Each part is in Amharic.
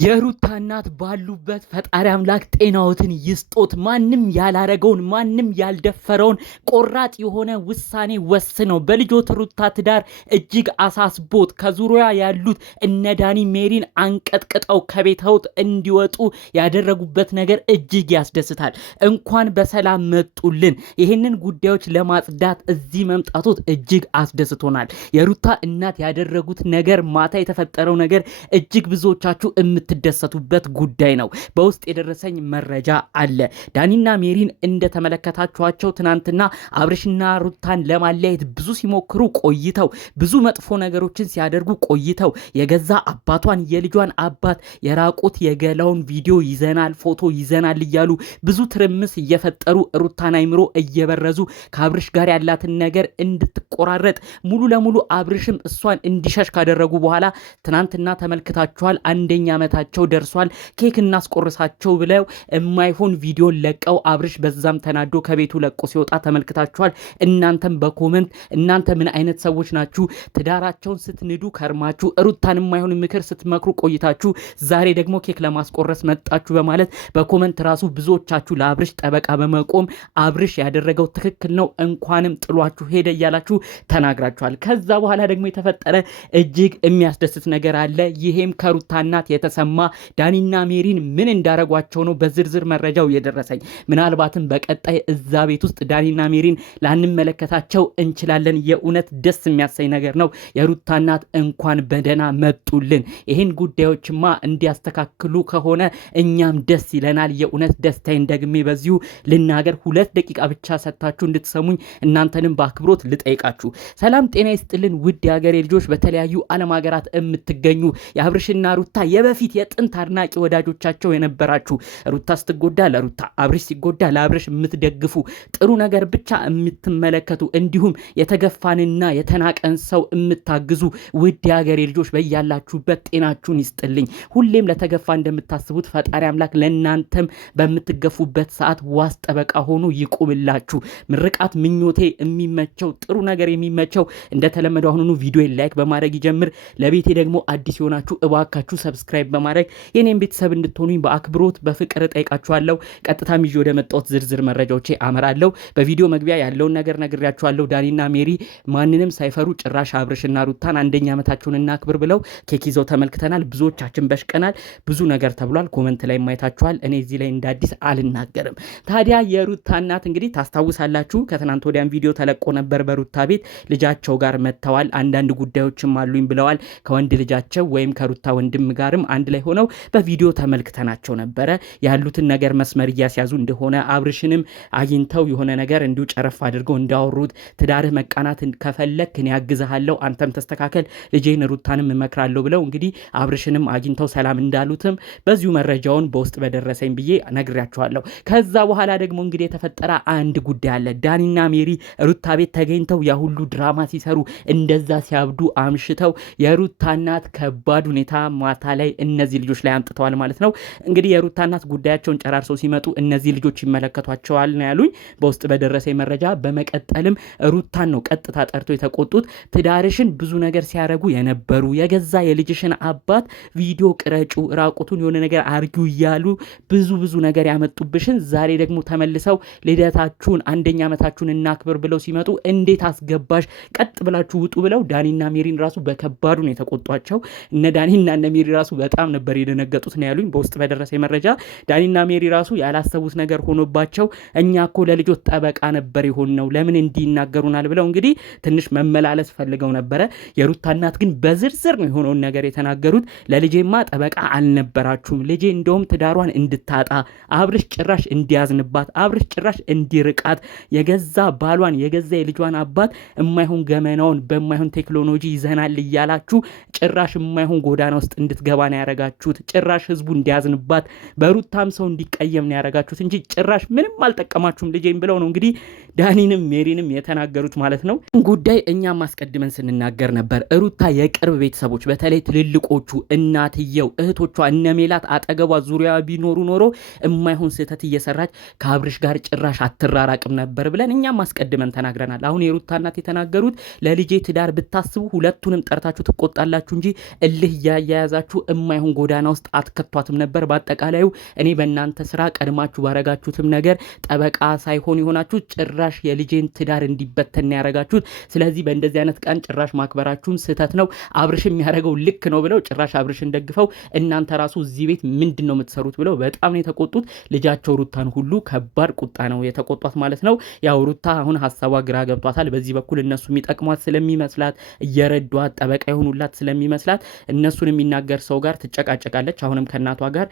የሩታ እናት ባሉበት ፈጣሪ አምላክ ጤናዎትን ይስጦት። ማንም ያላረገውን ማንም ያልደፈረውን ቆራጥ የሆነ ውሳኔ ወስነው በልጆት ሩታ ትዳር እጅግ አሳስቦት ከዙሪያ ያሉት እነ ዳኒ ሜሪን አንቀጥቅጠው ከቤተውት እንዲወጡ ያደረጉበት ነገር እጅግ ያስደስታል። እንኳን በሰላም መጡልን። ይህንን ጉዳዮች ለማጽዳት እዚህ መምጣቶት እጅግ አስደስቶናል። የሩታ እናት ያደረጉት ነገር ማታ የተፈጠረው ነገር እጅግ ብዙዎቻችሁ የምትደሰቱበት ጉዳይ ነው። በውስጥ የደረሰኝ መረጃ አለ። ዳኒና ሜሪን እንደተመለከታችኋቸው ትናንትና አብርሽና ሩታን ለማለያየት ብዙ ሲሞክሩ ቆይተው ብዙ መጥፎ ነገሮችን ሲያደርጉ ቆይተው የገዛ አባቷን የልጇን አባት የራቁት የገላውን ቪዲዮ ይዘናል ፎቶ ይዘናል እያሉ ብዙ ትርምስ እየፈጠሩ ሩታን አይምሮ እየበረዙ ከአብርሽ ጋር ያላትን ነገር እንድትቆራረጥ ሙሉ ለሙሉ አብርሽም እሷን እንዲሸሽ ካደረጉ በኋላ ትናንትና ተመልክታችኋል። አንደኛ ዓመታቸው ደርሷል፣ ኬክ እናስቆርሳቸው ብለው የማይሆን ቪዲዮ ለቀው አብርሽ በዛም ተናዶ ከቤቱ ለቆ ሲወጣ ተመልክታችኋል። እናንተም በኮመንት እናንተ ምን አይነት ሰዎች ናችሁ? ትዳራቸውን ስትንዱ ከርማችሁ ሩታን የማይሆን ምክር ስትመክሩ ቆይታችሁ ዛሬ ደግሞ ኬክ ለማስቆረስ መጣችሁ በማለት በኮመንት ራሱ ብዙዎቻችሁ ለአብርሽ ጠበቃ በመቆም አብርሽ ያደረገው ትክክል ነው እንኳንም ጥሏችሁ ሄደ እያላችሁ ተናግራችኋል። ከዛ በኋላ ደግሞ የተፈጠረ እጅግ የሚያስደስት ነገር አለ። ይሄም ከሩታ እናት የተሰማ ዳኒና ሜሪን ምን እንዳረጓቸው ነው በዝርዝር መረጃው የደረሰኝ። ምናልባትም በቀጣይ እዛ ቤት ውስጥ ዳኒና ሜሪን ላንመለከታቸው እንችላለን። የእውነት ደስ የሚያሰኝ ነገር ነው። የሩታ እናት እንኳን በደህና መጡልን። ይህን ጉዳዮችማ እንዲያስተካክሉ ከሆነ እኛም ደስ ይለናል። የእውነት ደስታዬን ደግሜ በዚሁ ልናገር። 2 ደቂቃ ብቻ ሰጥታችሁ እንድትሰሙኝ እናንተንም በአክብሮት ልጠይቃችሁ። ሰላም ጤና ይስጥልን ውድ የሀገሬ ልጆች፣ በተለያዩ ዓለም ሀገራት የምትገኙ የአብርሽና ሩታ የበፊት የጥንት አድናቂ ወዳጆቻቸው የነበራችሁ ሩታ ስትጎዳ ለሩታ አብርሽ ሲጎዳ ለአብርሽ የምትደግፉ ጥሩ ነገር ብቻ የምትመለከቱ እንዲሁም የተገፋንና የተናቀን ሰው የምታግዙ ውድ የሀገሬ ልጆች በያላችሁበት ጤናችሁን ይስጥልኝ። ሁሌም ለተገፋ እንደምታስቡት ፈጣሪ አምላክ ለእናንተም በምትገፉበት ሰዓት ዋስ ጠበቃ ሆኖ ይቁምላችሁ። ምርቃት ምኞቴ የሚመቸው ጥሩ ነገር የሚመቸው እንደተለመደው አሁኑኑ ቪዲዮ ላይክ በማድረግ ይጀምር። ለቤቴ ደግሞ አዲስ የሆናችሁ እባካችሁ ሰብስክራይብ በማድረግ የኔን ቤተሰብ እንድትሆኑኝ በአክብሮት በፍቅር ጠይቃችኋለሁ። ቀጥታም ይዤ ወደ መጣሁት ዝርዝር መረጃዎቼ አመራለሁ። በቪዲዮ መግቢያ ያለውን ነገር ነግሬያችኋለሁ። ዳኒና ሜሪ ማንንም ሳይፈሩ ጭራሽ አብርሽና ሩታን አንደኛ ዓመታቸውን እናክብር ብለው ኬክ ይዘው ተመልክተናል። ብዙዎቻችን በሽቀናል። ብዙ ነገር ተብሏል። ኮመንት ላይ ማየታችኋል። እኔ እዚህ ላይ እንደ አዲስ አልናገርም። ታዲያ የሩታ እናት እንግዲህ ታስታውሳላችሁ፣ ከትናንት ወዲያን ቪዲዮ ተለቆ ነበር። በሩታ ቤት ልጃቸው ጋር መጥተዋል። አንዳንድ ጉዳዮችም አሉኝ ብለዋል። ከወንድ ልጃቸው ወይም ከሩታ ወንድም ጋርም አንድ ላይ ሆነው በቪዲዮ ተመልክተናቸው ነበረ። ያሉትን ነገር መስመር እያስያዙ እንደሆነ አብርሽንም አግኝተው የሆነ ነገር እንዲሁ ጨረፍ አድርገው እንዳወሩት ትዳርህ መቃናት ከፈለክ እኔ ያግዝሃለሁ፣ አንተም ተስተካከል፣ ልጄን ሩታንም እመክራለሁ ብለው እንግዲህ አብርሽንም አግኝተው ሰላም እንዳሉትም በዚሁ መረጃውን በውስጥ በደረሰኝ ብዬ ነግሬያችኋለሁ። ከዛ በኋላ ደግሞ እንግዲህ የተፈጠረ አንድ ጉዳይ አለ። ዳኒና ሜሪ ሩታ ቤት ተገኝተው ያ ሁሉ ድራማ ሲሰሩ እንደዛ ሲያብዱ አምሽተው የሩታ እናት ከባድ ሁኔታ ማታ ላይ እነዚህ ልጆች ላይ አምጥተዋል ማለት ነው። እንግዲህ የሩታ እናት ጉዳያቸውን ጨራርሰው ሲመጡ እነዚህ ልጆች ይመለከቷቸዋል ነው ያሉኝ በውስጥ በደረሰኝ መረጃ። በመቀጠልም ሩታን ነው ቀጥታ ጠርቶ የተቆጡት። ትዳርሽን ብዙ ነገር ሲያረጉ የነበሩ የገዛ የልጅሽን አባት ቪዲዮ ቅረጩ፣ ራቁቱን የሆነ ነገር አርጊው እያሉ ብዙ ነገር ያመጡብሽን ዛሬ ደግሞ ተመልሰው ልደታችሁን አንደኛ ዓመታችሁን እናክብር ብለው ሲመጡ እንዴት አስገባሽ? ቀጥ ብላችሁ ውጡ ብለው ዳኒና ሜሪን ራሱ በከባዱ ነው የተቆጧቸው። እነ ዳኒና እነ ሜሪ ራሱ በጣም ነበር የደነገጡት ነው ያሉኝ በውስጥ በደረሰ መረጃ። ዳኒና ሜሪ ራሱ ያላሰቡት ነገር ሆኖባቸው እኛ እኮ ለልጆች ጠበቃ ነበር የሆን ነው ለምን እንዲናገሩናል ብለው እንግዲህ ትንሽ መመላለስ ፈልገው ነበረ። የሩታ እናት ግን በዝርዝር ነው የሆነውን ነገር የተናገሩት። ለልጄማ ጠበቃ አልነበራችሁም፣ ልጄ እንደውም ትዳሯን እንድታጣ አብርሽ ጭራሽ እንዲያዝንባት አብርሽ ጭራሽ እንዲርቃት የገዛ ባሏን የገዛ የልጇን አባት የማይሆን ገመናውን በማይሆን ቴክኖሎጂ ይዘናል እያላችሁ ጭራሽ የማይሆን ጎዳና ውስጥ እንድትገባ ነው ያረጋችሁት። ጭራሽ ህዝቡ እንዲያዝንባት በሩታም ሰው እንዲቀየም ነው ያረጋችሁት እንጂ ጭራሽ ምንም አልጠቀማችሁም ልጄን ብለው ነው እንግዲህ ዳኒንም ሜሪንም የተናገሩት ማለት ነው። ጉዳይ እኛም አስቀድመን ስንናገር ነበር። ሩታ የቅርብ ቤተሰቦች በተለይ ትልልቆቹ እናትየው እህቶቿ እነ ሜላት አጠገቧ ዙሪያ ቢኖሩ ኖሮ የማይሆን ስህተት እየሰራች ከአብርሽ ጋር ጭራሽ አትራራቅም ነበር ብለን እኛም አስቀድመን ተናግረናል። አሁን የሩታ እናት የተናገሩት ለልጄ ትዳር ብታስቡ ሁለቱንም ጠርታችሁ ትቆጣላችሁ እንጂ እልህ እያያያዛችሁ የማይሆን የማይሆን ጎዳና ውስጥ አትከቷትም ነበር። በአጠቃላዩ እኔ በእናንተ ስራ ቀድማችሁ ባረጋችሁትም ነገር ጠበቃ ሳይሆን የሆናችሁ ጭራሽ የልጄን ትዳር እንዲበተን ያረጋችሁት። ስለዚህ በእንደዚህ አይነት ቀን ጭራሽ ማክበራችሁን ስህተት ነው። አብርሽ የሚያደርገው ልክ ነው ብለው ጭራሽ አብርሽን ደግፈው እናንተ ራሱ እዚህ ቤት ምንድን ነው የምትሰሩት ብለው በጣም ነው የተቆጡት። ልጃቸው ሩታን ሁሉ ከባድ ቁጣ ነው የተቆጧት ማለት ነው። ያው ሩታ አሁን ሀሳቧ ግራ ገብቷታል። በዚህ በኩል እነሱ የሚጠቅሟት ስለሚመስላት እየረዷት ጠበቃ የሆኑላት ስለሚመስላት እነሱን የሚናገር ሰው ጋር ትጨቃጨቃለች። አሁንም ከእናቷ ጋር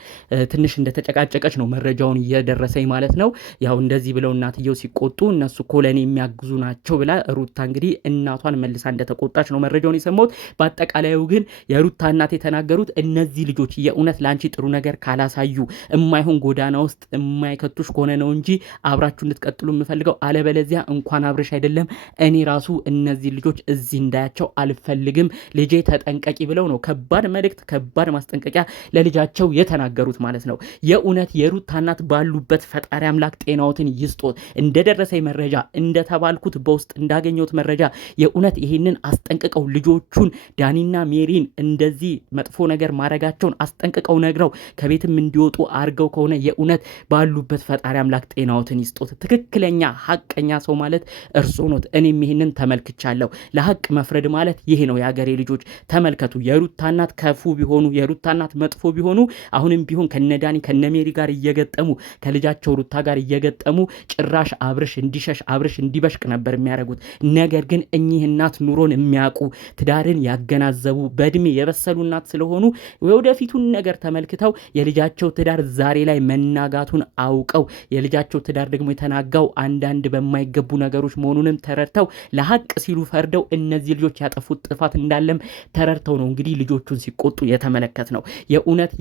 ትንሽ እንደተጨቃጨቀች ነው መረጃውን እየደረሰኝ ማለት ነው። ያው እንደዚህ ብለው እናትየው ሲቆጡ እነሱ እኮ ለእኔ የሚያግዙ ናቸው ብላ ሩታ እንግዲህ እናቷን መልሳ እንደተቆጣች ነው መረጃውን የሰማሁት። በአጠቃላዩ ግን የሩታ እናት የተናገሩት እነዚህ ልጆች የእውነት ለአንቺ ጥሩ ነገር ካላሳዩ የማይሆን ጎዳና ውስጥ የማይከቱሽ ከሆነ ነው እንጂ አብራችሁ እንድትቀጥሉ የምፈልገው፣ አለበለዚያ እንኳን አብርሽ አይደለም እኔ ራሱ እነዚህ ልጆች እዚህ እንዳያቸው አልፈልግም፣ ልጄ ተጠንቀቂ ብለው ነው ከባድ መልእክት ከባድ ማስጠንቀቂያ ለልጃቸው የተናገሩት ማለት ነው። የእውነት የሩታ እናት ባሉበት ፈጣሪ አምላክ ጤናዎትን ይስጦት። እንደደረሰኝ መረጃ እንደተባልኩት በውስጥ እንዳገኘሁት መረጃ የእውነት ይህንን አስጠንቅቀው ልጆቹን ዳኒና ሜሪን እንደዚህ መጥፎ ነገር ማድረጋቸውን አስጠንቅቀው ነግረው ከቤትም እንዲወጡ አድርገው ከሆነ የእውነት ባሉበት ፈጣሪ አምላክ ጤናዎትን ይስጦት። ትክክለኛ ሀቀኛ ሰው ማለት እርሶ ኖት። እኔም ይህንን ተመልክቻለሁ። ለሀቅ መፍረድ ማለት ይሄ ነው። የሀገሬ ልጆች ተመልከቱ። የሩታ እናት ከፉ ቢሆኑ የሩታ እናት መጥፎ ቢሆኑ አሁንም ቢሆን ከነዳኒ ከነሜሪ ጋር እየገጠሙ ከልጃቸው ሩታ ጋር እየገጠሙ ጭራሽ አብርሽ እንዲሸሽ አብርሽ እንዲበሽቅ ነበር የሚያደርጉት። ነገር ግን እኚህ እናት ኑሮን የሚያውቁ ትዳርን ያገናዘቡ በእድሜ የበሰሉ እናት ስለሆኑ ወደፊቱን ነገር ተመልክተው የልጃቸው ትዳር ዛሬ ላይ መናጋቱን አውቀው የልጃቸው ትዳር ደግሞ የተናጋው አንዳንድ በማይገቡ ነገሮች መሆኑንም ተረድተው ለሀቅ ሲሉ ፈርደው እነዚህ ልጆች ያጠፉት ጥፋት እንዳለም ተረድተው ነው እንግዲህ ልጆቹን ሲቆጡ የተመለከት ነው። የእውነት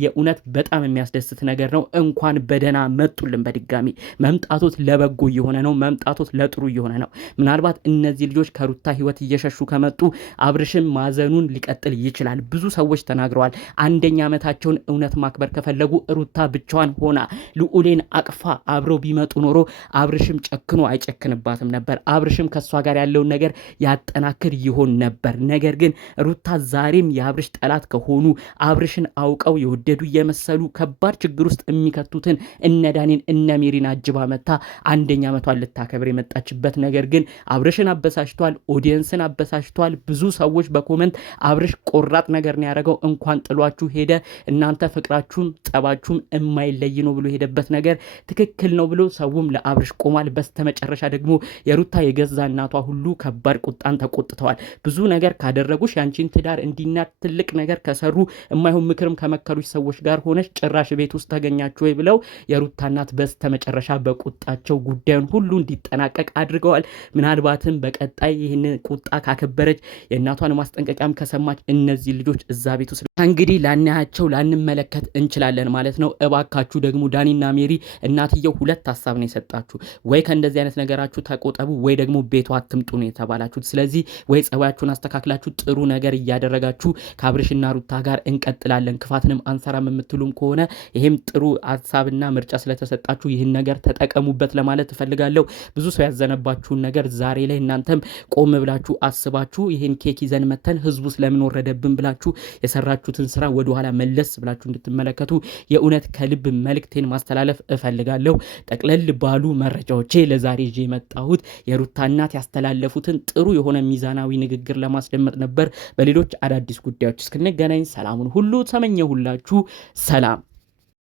በጣም የሚያስደስት ነገር ነው። እንኳን በደህና መጡልን። በድጋሚ መምጣቶት ለበጎ እየሆነ ነው። መምጣቶት ለጥሩ እየሆነ ነው። ምናልባት እነዚህ ልጆች ከሩታ ህይወት እየሸሹ ከመጡ አብርሽም ማዘኑን ሊቀጥል ይችላል። ብዙ ሰዎች ተናግረዋል። አንደኛ ዓመታቸውን እውነት ማክበር ከፈለጉ ሩታ ብቻዋን ሆና ልዑሌን አቅፋ አብረው ቢመጡ ኖሮ አብርሽም ጨክኖ አይጨክንባትም ነበር። አብርሽም ከሷ ጋር ያለውን ነገር ያጠናክር ይሆን ነበር። ነገር ግን ሩታ ዛሬም የአብርሽ ጠላት ከሆኑ አብርሽን አውቀው የወደዱ እየመሰሉ ከባድ ችግር ውስጥ የሚከቱትን እነዳኒን እነሜሪን አጅባ መታ አንደኛ ዓመቷን ልታከብር የመጣችበት ነገር ግን አብርሽን አበሳጭቷል። ኦዲየንስን አበሳጭቷል። ብዙ ሰዎች በኮመንት አብርሽ ቆራጥ ነገር ነው ያደረገው፣ እንኳን ጥሏችሁ ሄደ፣ እናንተ ፍቅራችሁም ጸባችሁም የማይለይ ነው ብሎ ሄደበት ነገር ትክክል ነው ብሎ ሰውም ለአብርሽ ቆሟል። በስተመጨረሻ ደግሞ የሩታ የገዛ እናቷ ሁሉ ከባድ ቁጣን ተቆጥተዋል። ብዙ ነገር ካደረጉሽ ያንቺን ትዳር እንዲናት ትልቅ ነገር ከሰሩ የማይሆን ምክርም ከመከሩሽ ሰዎች ጋር ሆነሽ ጭራሽ ቤት ውስጥ ተገኛችሁ ወይ ብለው የሩታ እናት በስተመጨረሻ በቁጣቸው ጉዳዩን ሁሉ እንዲጠናቀቅ አድርገዋል። ምናልባትም በቀጣይ ይህንን ቁጣ ካከበረች የእናቷን ማስጠንቀቂያም ከሰማች እነዚህ ልጆች እዛ ቤት ውስጥ እንግዲህ ላናያቸው ላንመለከት እንችላለን ማለት ነው። እባካችሁ ደግሞ ዳኒና ሜሪ እናትየው ሁለት ሀሳብ ነው የሰጣችሁ። ወይ ከእንደዚህ አይነት ነገራችሁ ተቆጠቡ ወይ ደግሞ ቤቷ አትምጡ ነው የተባላችሁት። ስለዚህ ወይ ጸባያችሁን አስተካክላችሁ ጥሩ ነገር እያደረጋችሁ ከአብርሽና ሩታ ጋር እንቀጥላለን ክፋትንም አንሰራም የምትሉም ከሆነ ይሄም ጥሩ ሀሳብና ምርጫ ስለተሰጣችሁ ይህን ነገር ተጠቀሙበት ለማለት እፈልጋለሁ። ብዙ ሰው ያዘነባችሁን ነገር ዛሬ ላይ እናንተም ቆም ብላችሁ አስባችሁ ይህን ኬክ ይዘን መተን ህዝቡ ስለምን ወረደብን ብላችሁ የሰራችሁትን ስራ ወደኋላ መለስ ብላችሁ እንድትመለከቱ የእውነት ከልብ መልእክቴን ማስተላለፍ እፈልጋለሁ። ጠቅለል ባሉ መረጃዎቼ ለዛሬ ይዤ የመጣሁት የሩታ እናት ያስተላለፉትን ጥሩ የሆነ ሚዛናዊ ንግግር ለማስደመጥ ነበር። በሌሎች አዳዲስ ጉዳዮች እስክንገናኝ ሰላሙን ሁሉ ተመኘሁላችሁ። ሰላም።